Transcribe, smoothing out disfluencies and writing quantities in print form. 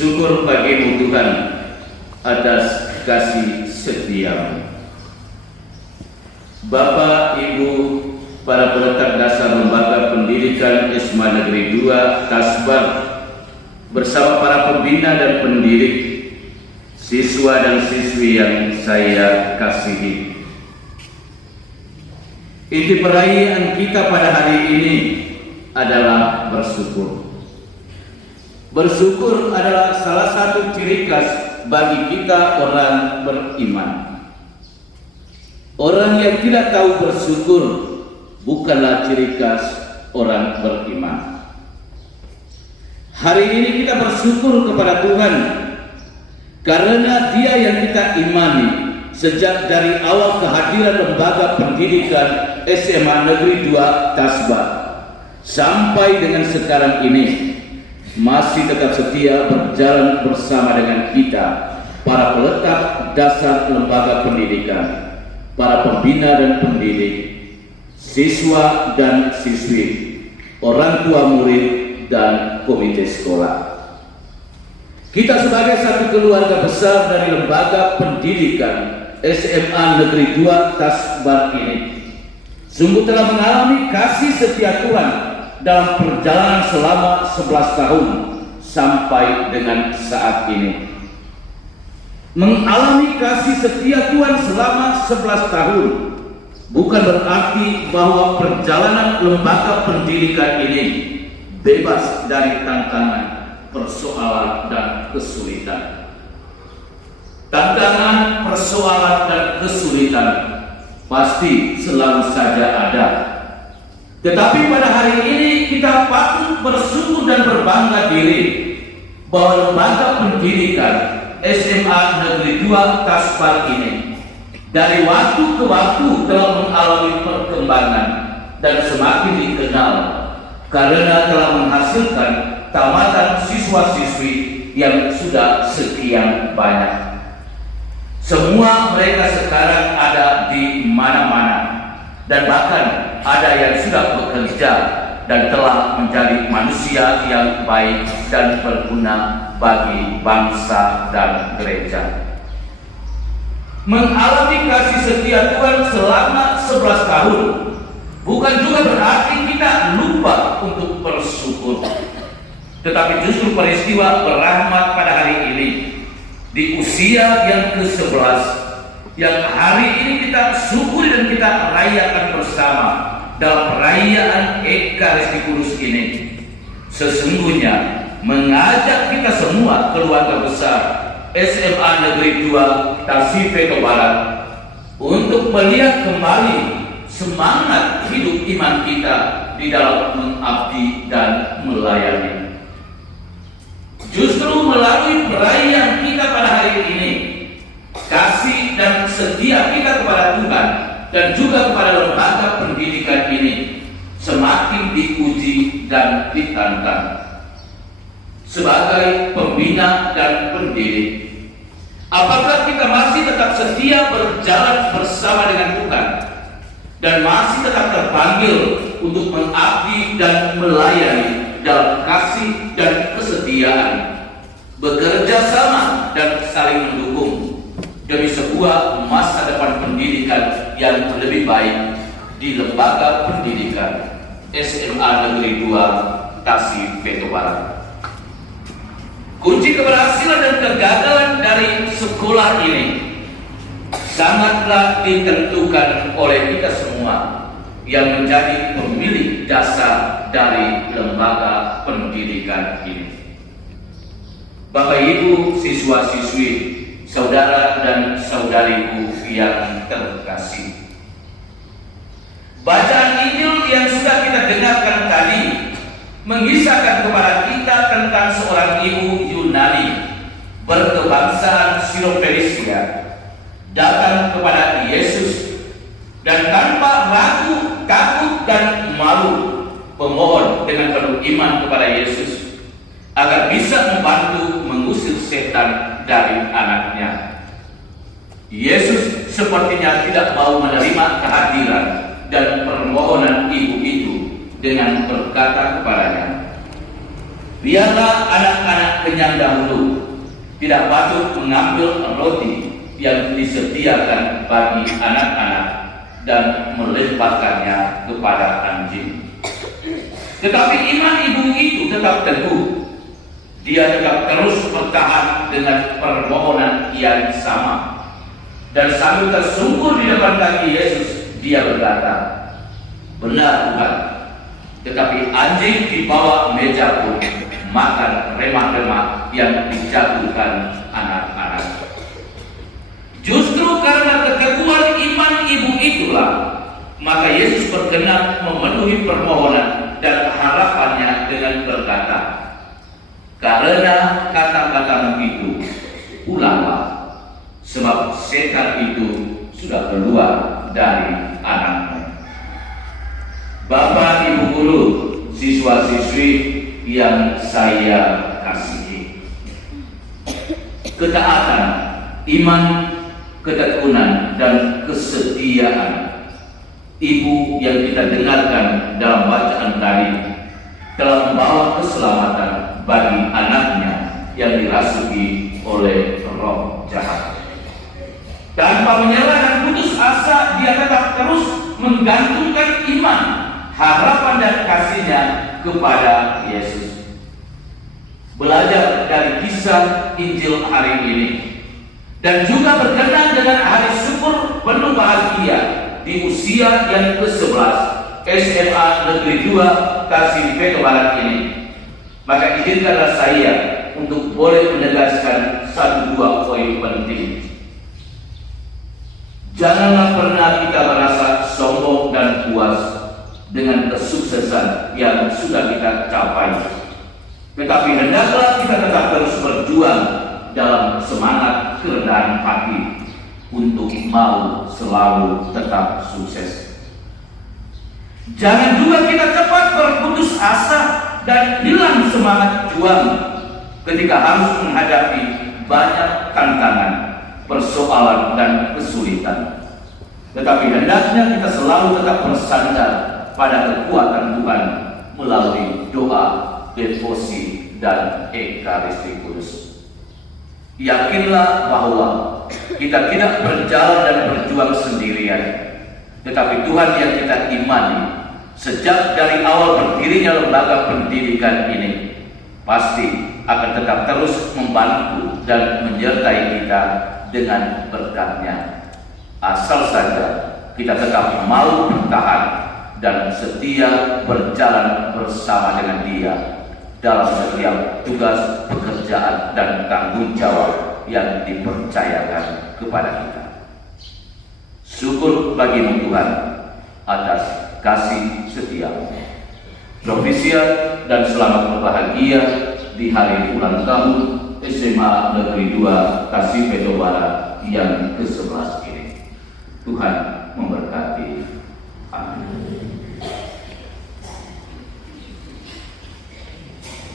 Syukur bagimu Tuhan atas kasih setiamu. Bapak, Ibu, para peletak dasar Lembaga Pendidikan SMA Negeri 2 Tasbar bersama para pembina dan pendidik, siswa dan siswi yang saya kasihi. Inti perayaan kita pada hari ini adalah bersyukur. Bersyukur adalah salah satu ciri khas bagi kita orang beriman. Orang yang tidak tahu bersyukur bukanlah ciri khas orang beriman. Hari ini kita bersyukur kepada Tuhan karena Dia yang kita imani sejak dari awal kehadiran Lembaga Pendidikan SMA Negeri 2 Tasbar sampai dengan sekarang ini masih tetap setia berjalan bersama dengan kita, para peletak dasar lembaga pendidikan, para pembina dan pendidik, siswa dan siswi, orang tua murid dan komite sekolah. Kita sebagai satu keluarga besar dari Lembaga Pendidikan SMA Negeri 2 Tasbar ini sungguh telah mengalami kasih setia Tuhan dalam perjalanan selama 11 tahun sampai dengan saat ini. Mengalami kasih setia Tuhan selama 11 tahun bukan berarti bahwa perjalanan lembaga pendidikan ini bebas dari tantangan, persoalan, dan kesulitan. Tantangan, persoalan, dan kesulitan pasti selalu saja ada. Tetapi pada hari ini kita patut bersyukur dan berbangga diri bahwa lembaga pendidikan SMA Negeri 2 Tasbar ini dari waktu ke waktu telah mengalami perkembangan dan semakin dikenal karena telah menghasilkan tamatan siswa-siswi yang sudah sekian banyak. Semua mereka sekarang ada di mana-mana dan bahkan ada yang sudah bekerja dan telah menjadi manusia yang baik dan berguna bagi bangsa dan gereja. Mengalami kasih setia Tuhan selama 11 tahun bukan juga berarti kita lupa untuk bersyukur. Tetapi justru peristiwa berahmat pada hari ini di usia yang ke-11 yang hari ini kita syukuri dan kita rayakan bersama dalam perayaan Ekaristi Kudus ini, sesungguhnya mengajak kita semua keluarga besar SMA Negeri 2 Tasikmalaya Barat untuk melihat kembali semangat hidup iman kita di dalam mengabdi dan melayani. Justru melalui perayaan kita pada hari ini, kasih dan setia kita kepada Tuhan dan juga kepada lembaga pendidikan ini semakin diuji dan ditantang. Sebagai pembina dan pendidik, apakah kita masih tetap setia berjalan bersama dengan Tuhan dan masih tetap terpanggil untuk mengabdi dan melayani dalam kasih dan kesetiaan, bekerja sama dan saling mendukung demi sebuah masa depan pendidikan yang lebih baik di Lembaga Pendidikan SMA Negeri 2 Tasikmalaya Barat. Kunci keberhasilan dan kegagalan dari sekolah ini sangatlah ditentukan oleh kita semua yang menjadi pemilik dasar dari lembaga pendidikan ini. Bapak Ibu, siswa-siswi, saudara dan saudariku yang terkasih, bacaan Injil yang sudah kita dengarkan tadi mengisahkan kepada kita tentang seorang ibu Yunani berkebangsaan Siro-Fenisia datang kepada Yesus dan tanpa ragu, takut, dan malu memohon dengan penuh iman kepada Yesus agar bisa membantu mengusir setan dari anaknya. Yesus sepertinya tidak mau menerima kehadiran dan permohonan ibu itu dengan berkata kepadanya, "Biarlah anak-anak kenyang dahulu, tidak patut mengambil roti yang disediakan bagi anak-anak dan melemparkannya kepada anjing. Tetapi iman ibu itu tetap teguh. Dia tetap terus bertahan dengan permohonan yang sama. Dan sambil tersungkur di depan kaki Yesus, dia berkata, "Benar Tuhan." Tetapi anjing di bawah meja pun makan remah-remah yang dijatuhkan anak-anak. Justru karena keteguhan iman ibu itulah, maka Yesus berkenan memenuhi permohonan dan harapannya dengan berkata, "Karena kata-katamu itu, pulanglah, sebab setan itu sudah keluar dari anakmu." Bapak, Ibu guru, siswa-siswi yang saya kasihi, ketaatan, iman, ketekunan, dan kesetiaan ibu yang kita dengarkan dalam bacaan tadi telah membawa keselamatan bagi anaknya yang dirasuki oleh roh jahat. Tanpa menyerah dan putus asa, dia tetap terus menggantungkan iman, harapan dan kasihnya kepada Yesus. Belajar dari kisah Injil hari ini dan juga berkenan dengan hari syukur penuh bahagia di usia yang ke-11 SMA Negeri 2 Tasik Beto Barat ini, maka izinkanlah saya untuk boleh menegaskan 1-2 poin penting. Janganlah pernah kita merasa sombong dan puas dengan kesuksesan yang sudah kita capai, tetapi hendaklah kita tetap terus berjuang dalam semangat kerendahan hati untuk mau selalu tetap sukses. Jangan juga kita cepat berputus asa dan hilang semangat juang ketika harus menghadapi banyak tantangan, persoalan, dan kesulitan. Tetapi hendaknya kita selalu tetap bersandar pada kekuatan Tuhan melalui doa, devosi, dan ekaristi kudus. Yakinlah bahwa kita tidak berjalan dan berjuang sendirian, tetapi Tuhan yang kita imani sejak dari awal berdirinya lembaga pendidikan ini pasti akan tetap terus membantu dan menyertai kita dengan berkat-Nya. Asal saja kita tetap mau bertahan dan setia berjalan bersama dengan Dia dalam setiap tugas, pekerjaan, dan tanggung jawab yang dipercayakan kepada kita. Syukur bagimu Tuhan atas kasih setia. Provisiat dan selamat berbahagia di hari ulang tahun SMA Negeri 2 Tasik Beto Barat yang ke-11 ini. Tuhan memberkati. Amin.